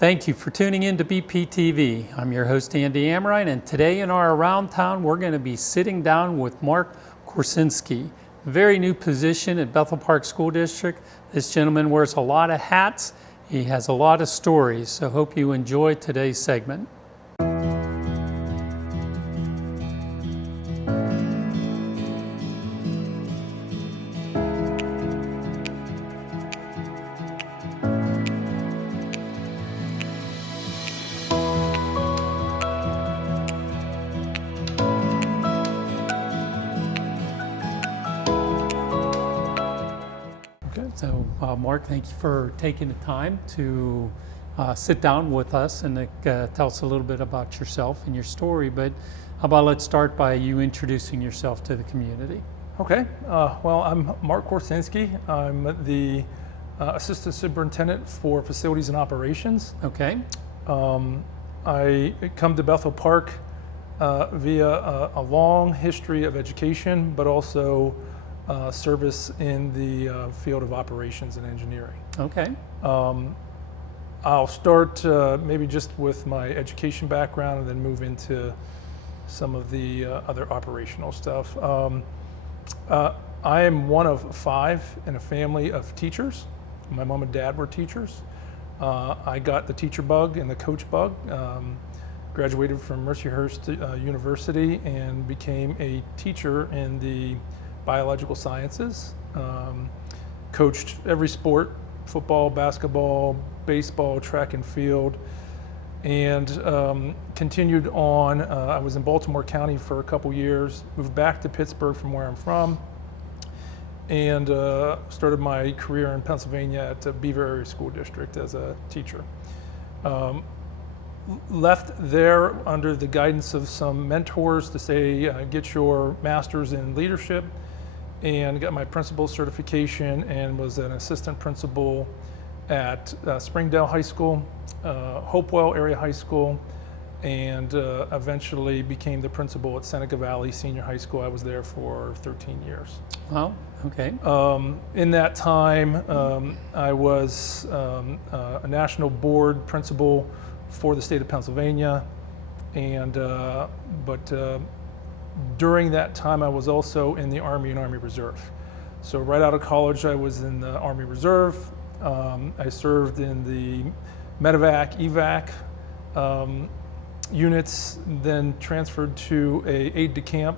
Thank you for tuning in to BPTV. I'm your host, Andy Amrine, and today in our Around Town, we're going to be sitting down with Mark Korcinsky, a very new position at Bethel Park School District. This gentleman wears a lot of hats. He has a lot of stories, so hope you enjoy today's segment. So, Mark, thank you for taking the time to sit down with us and tell us a little bit about yourself and your story. But how about let's start by you introducing yourself to the community. Okay. Well, I'm Mark Korcinsky. I'm the Assistant Superintendent for Facilities and Operations. Okay. I come to Bethel Park via a long history of education, but also service in the field of operations and engineering. Okay. I'll start maybe just with my education background and then move into some of the other operational stuff. I am one of 5 in a family of teachers. My mom and dad were teachers. I got the teacher bug and the coach bug. Graduated from Mercyhurst University and became a teacher in the biological sciences. Coached every sport: football, basketball, baseball, track and field, and continued on. I was in Baltimore County for a couple years, moved back to Pittsburgh from where I'm from, and started my career in Pennsylvania at the Beaver Area School District as a teacher. Left there under the guidance of some mentors to say, get your master's in leadership, and got my principal certification and was an assistant principal at Springdale High School, Hopewell Area High School, and eventually became the principal at Seneca Valley Senior High School. I was there for 13 years. Wow, okay. In that time, I was a national board principal for the state of Pennsylvania, and during that time I was also in the Army and Army Reserve. So right out of college I was in the Army Reserve. I served in the medevac, evac units, then transferred to a aide-de-camp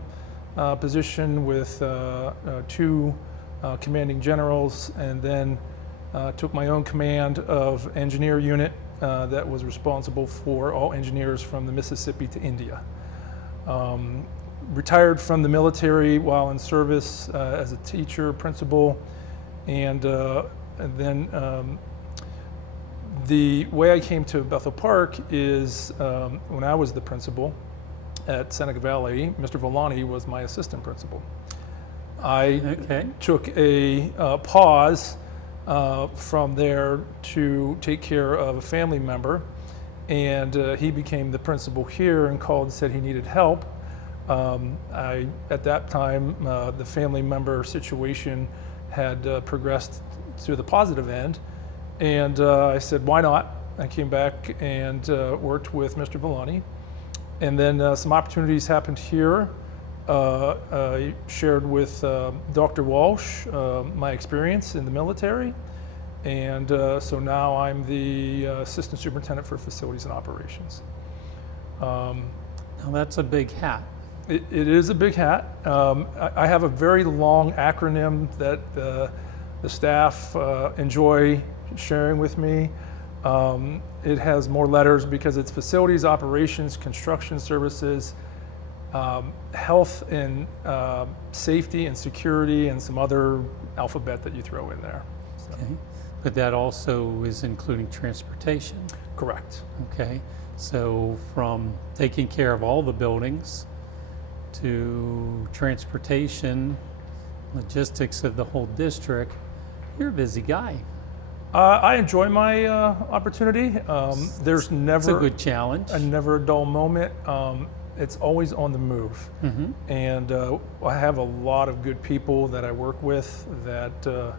position with 2 commanding generals, and then took my own command of engineer unit that was responsible for all engineers from the Mississippi to India. Retired from the military while in service as a teacher, principal, and then the way I came to Bethel Park is when I was the principal at Seneca Valley, Mr. Villani was my assistant principal. I took a pause from there to take care of a family member, and he became the principal here and called and said he needed help. At that time, the family member situation had progressed to the positive end, and I said, why not? I came back and worked with Mr. Villani, and then some opportunities happened here. I shared with Dr. Walsh my experience in the military, and so now I'm the Assistant Superintendent for Facilities and Operations. Now that's a big hat. It is a big hat. I have a very long acronym that the staff enjoy sharing with me. It has more letters because it's Facilities, Operations, Construction Services, Health and Safety and Security, and some other alphabet that you throw in there. So. Okay. But that also is including transportation. Correct. Okay. So from taking care of all the buildings to transportation, logistics of the whole district, you're a busy guy. I enjoy my opportunity. There's never it's a good challenge. Never a dull moment. It's always on the move. Mm-hmm. And I have a lot of good people that I work with that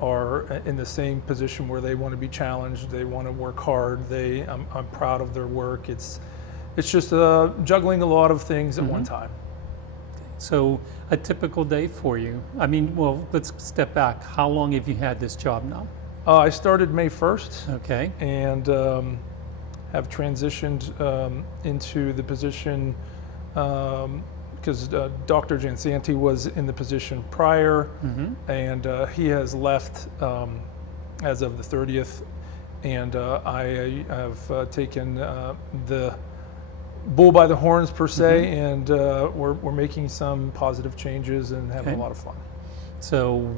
are in the same position where they want to be challenged, they want to work hard. I'm proud of their work. It's just juggling a lot of things at one time. So a typical day for you. I mean, well, let's step back. How long have you had this job now? I started May 1st. Okay. And have transitioned into the position because Dr. Jansanti was in the position prior, and he has left as of the 30th, and I have taken the bull by the horns per se, and we're making some positive changes and having a lot of fun. So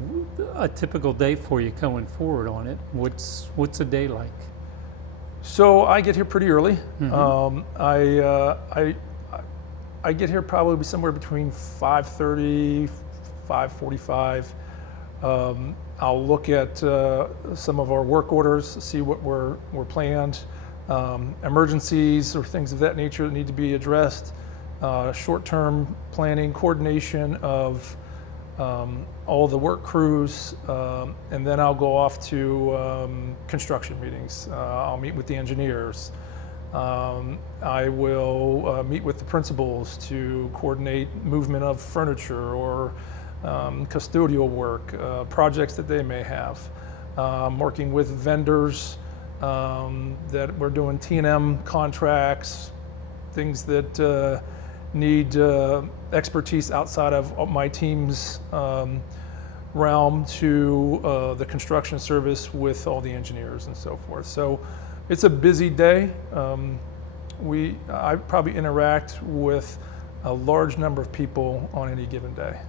a typical day for you going forward on it, what's a day like? So I get here pretty early. I get here probably somewhere between 5:30, 5:45. I'll look at some of our work orders, see what were planned, emergencies or things of that nature that need to be addressed, short-term planning, coordination of all the work crews, and then I'll go off to construction meetings. I'll meet with the engineers. I will meet with the principals to coordinate movement of furniture or custodial work, projects that they may have. Working with vendors that we're doing T&M contracts, things that need expertise outside of my team's realm to the construction service with all the engineers and so forth. So it's a busy day. I probably interact with a large number of people on any given day.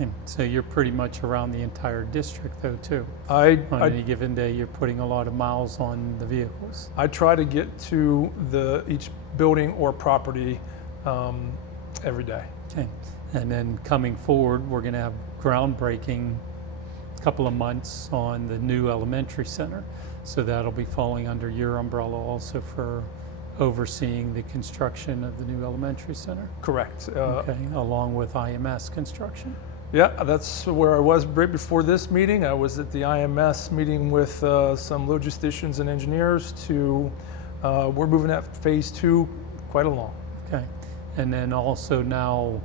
Okay. So you're pretty much around the entire district though too. On any given day you're putting a lot of miles on the vehicles. I try to get to each building or property every day. Okay. And then coming forward, we're going to have groundbreaking couple of months on the new elementary center. So that'll be falling under your umbrella also for overseeing the construction of the new elementary center. Correct. Okay, along with IMS construction. Yeah, that's where I was right before this meeting. I was at the IMS meeting with some logisticians and engineers we're moving at phase 2 quite along. Okay, and then also now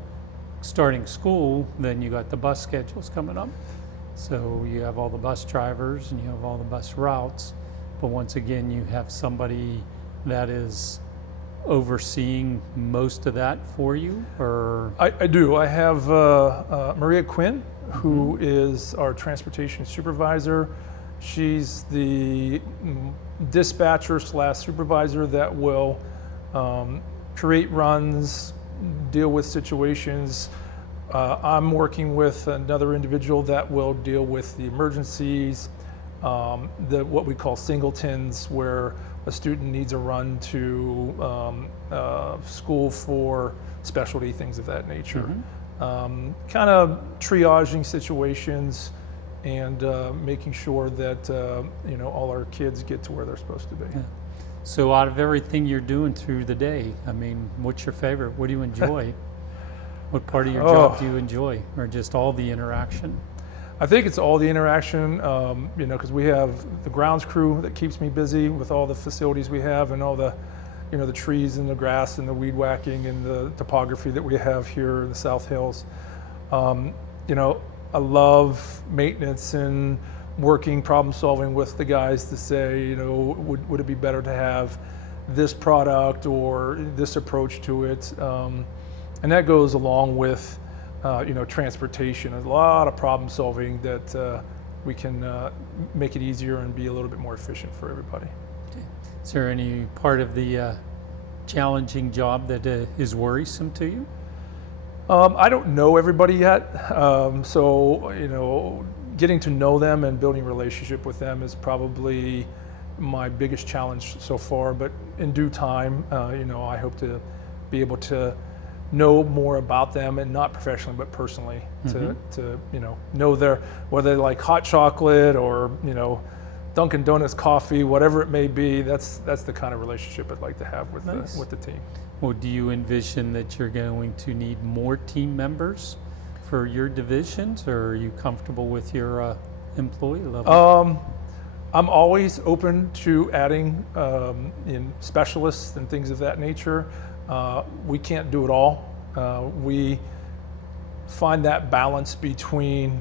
starting school, then you got the bus schedules coming up. So you have all the bus drivers and you have all the bus routes, but once again, you have somebody that is overseeing most of that for you, or? I do. I have Maria Quinn, who is our transportation supervisor. She's the dispatcher / supervisor that will create runs, deal with situations. I'm working with another individual that will deal with the emergencies, what we call singletons, where a student needs a run to school for specialty, things of that nature. Kind of triaging situations and making sure that all our kids get to where they're supposed to be. Yeah. So out of everything you're doing through the day, I mean, what's your favorite? What do you enjoy? What part of your job do you enjoy, or just all the interaction? I think it's all the interaction, because we have the grounds crew that keeps me busy with all the facilities we have and all the, the trees and the grass and the weed whacking and the topography that we have here in the South Hills. I love maintenance and working, problem solving with the guys to say, would it be better to have this product or this approach to it? And that goes along with, transportation. A lot of problem solving that we can make it easier and be a little bit more efficient for everybody. Okay. Is there any part of the challenging job that is worrisome to you? I don't know everybody yet, so getting to know them and building a relationship with them is probably my biggest challenge so far. But in due time, I hope to be able to know more about them, and not professionally but personally, to know whether they like hot chocolate or Dunkin' Donuts coffee, whatever it may be. That's the kind of relationship I'd like to have with the team. Well, do you envision that you're going to need more team members for your divisions, or are you comfortable with your employee level? I'm always open to adding in specialists and things of that nature. We can't do it all. We find that balance between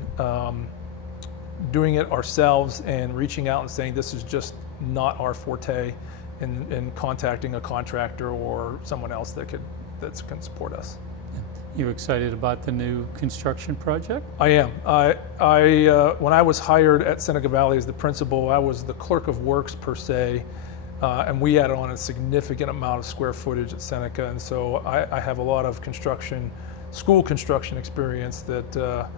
doing it ourselves and reaching out and saying this is just not our forte, and contacting a contractor or someone else that can support us. You excited about the new construction project? I am. When I was hired at Seneca Valley as the principal, I was the clerk of works per se, and we added on a significant amount of square footage at Seneca, and so I have a lot of school construction experience that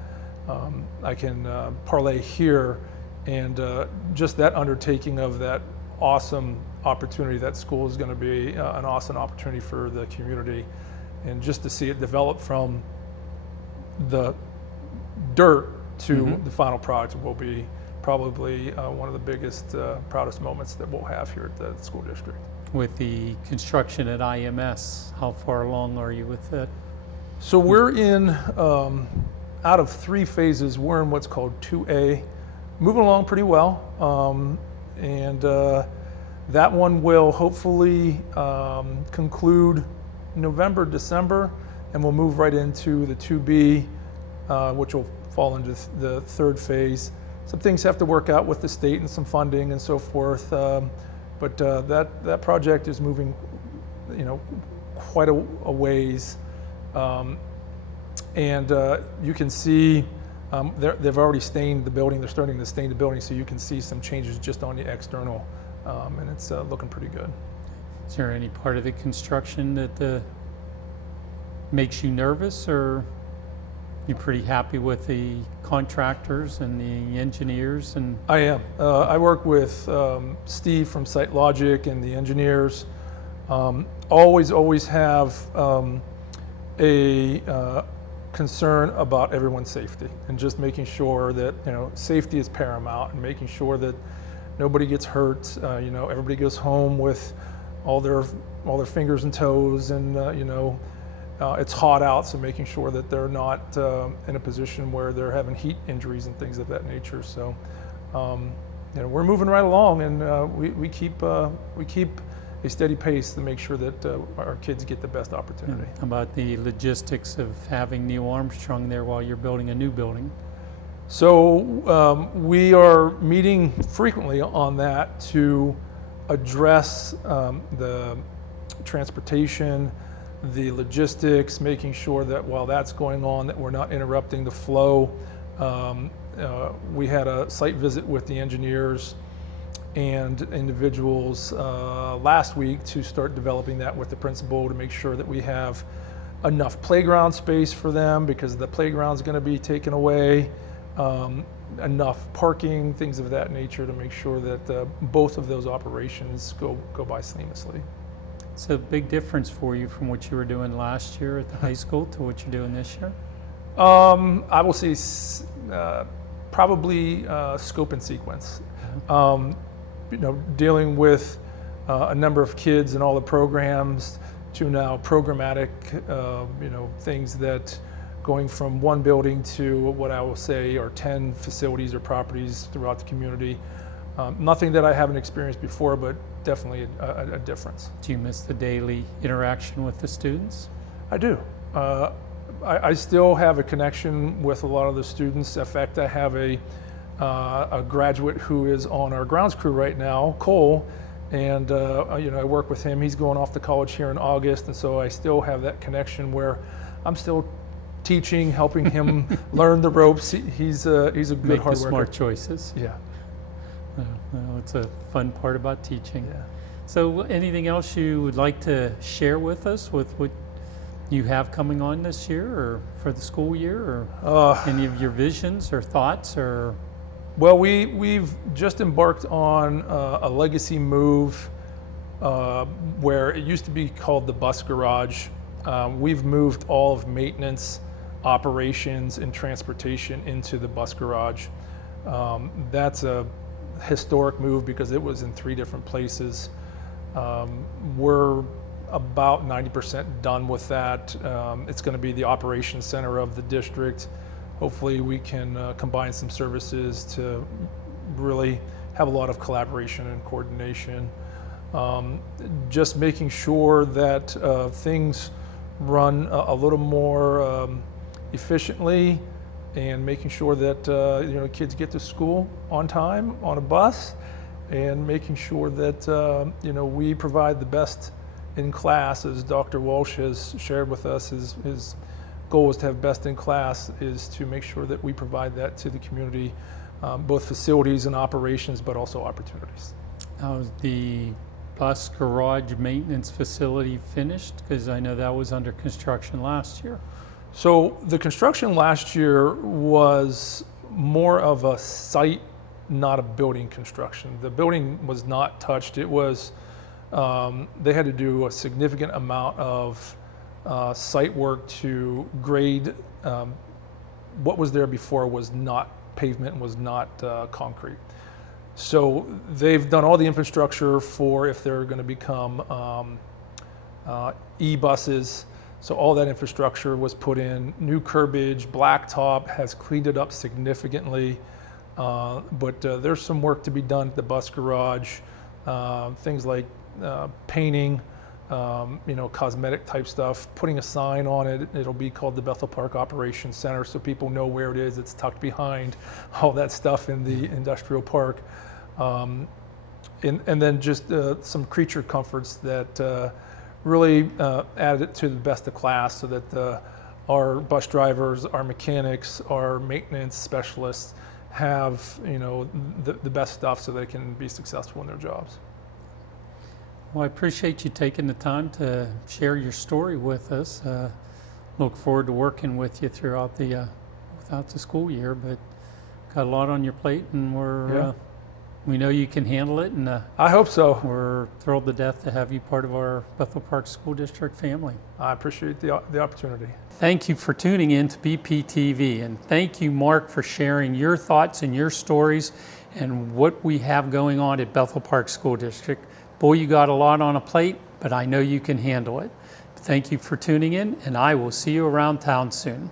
I can parlay here, and just that undertaking of that awesome opportunity. That school is going to be an awesome opportunity for the community. And just to see it develop from the dirt to the final product will be probably one of the biggest, proudest moments that we'll have here at the school district. With the construction at IMS, how far along are you with that? So we're in, out of 3 phases, we're in what's called 2A, moving along pretty well. And that one will hopefully conclude November, December, and we'll move right into the 2B, which will fall into the 3rd phase. Some things have to work out with the state and some funding and so forth, but that project is moving, quite a ways, and you can see they've already stained the building. They're starting to stain the building, so you can see some changes just on the external, and it's looking pretty good. Is there any part of the construction that makes you nervous, or you're pretty happy with the contractors and the engineers? And I am. I work with Steve from Site Logic and the engineers. Always have a concern about everyone's safety, and just making sure that safety is paramount, and making sure that nobody gets hurt. Everybody goes home with all their fingers and toes, and it's hot out, so making sure that they're not in a position where they're having heat injuries and things of that nature. So we're moving right along, and we keep a steady pace to make sure that our kids get the best opportunity. How about the logistics of having Neil Armstrong there while you're building a new building? So we are meeting frequently on that to address the transportation, the logistics, making sure that while that's going on, that we're not interrupting the flow. We had a site visit with the engineers and individuals last week to start developing that with the principal, to make sure that we have enough playground space for them, because the playground's going to be taken away. Enough parking, things of that nature, to make sure that both of those operations go by seamlessly. It's a big difference for you from what you were doing last year at the high school to what you're doing this year? I will say probably scope and sequence. Dealing with a number of kids and all the programs, to now programmatic, things that going from one building to what I will say are 10 facilities or properties throughout the community. Nothing that I haven't experienced before, but definitely a difference. Do you miss the daily interaction with the students? I do. I still have a connection with a lot of the students. In fact, I have a graduate who is on our grounds crew right now, Cole, and I work with him. He's going off to college here in August, and so I still have that connection where I'm still teaching, helping him learn the ropes. He's a good Make hard the worker. smart choices. Yeah. Well, it's a fun part about teaching. Yeah. So anything else you would like to share with us with what you have coming on this year, or for the school year, or any of your visions or thoughts? Or Well, we've just embarked on a legacy move where it used to be called the bus garage. We've moved all of maintenance, operations, and transportation into the bus garage. That's a historic move because it was in 3 different places. We're about 90% done with that. It's going to be the operations center of the district. hopefully we can combine some services to really have a lot of collaboration and coordination. Just making sure that things run a little more efficiently, and making sure that kids get to school on time on a bus, and making sure that we provide the best in class. As Dr. Walsh has shared with us, his goal is to have best in class, is to make sure that we provide that to the community, both facilities and operations, but also opportunities. Now, is the bus garage maintenance facility finished? Because I know that was under construction last year. So the construction last year was more of a site, not a building construction. The building was not touched. It was, they had to do a significant amount of site work to grade. What was there before was not pavement, was not concrete. So they've done all the infrastructure for if they're going to become e-buses. So all that infrastructure was put in. New curbage, blacktop has cleaned it up significantly. But there's some work to be done at the bus garage. Things like painting, cosmetic type stuff, putting a sign on it. It'll be called the Bethel Park Operations Center, so people know where it is. It's tucked behind all that stuff in the industrial park. And then just some creature comforts that really added it to the best of class, so that our bus drivers, our mechanics, our maintenance specialists have the best stuff so they can be successful in their jobs. Well, I appreciate you taking the time to share your story with us. Look forward to working with you throughout the school year, but got a lot on your plate, and we know you can handle it, and I hope so. We're thrilled to death to have you part of our Bethel Park School District family. I appreciate the opportunity. Thank you for tuning in to BPTV, and thank you, Mark, for sharing your thoughts and your stories and what we have going on at Bethel Park School District. Boy, you got a lot on a plate, but I know you can handle it. Thank you for tuning in, and I will see you around town soon.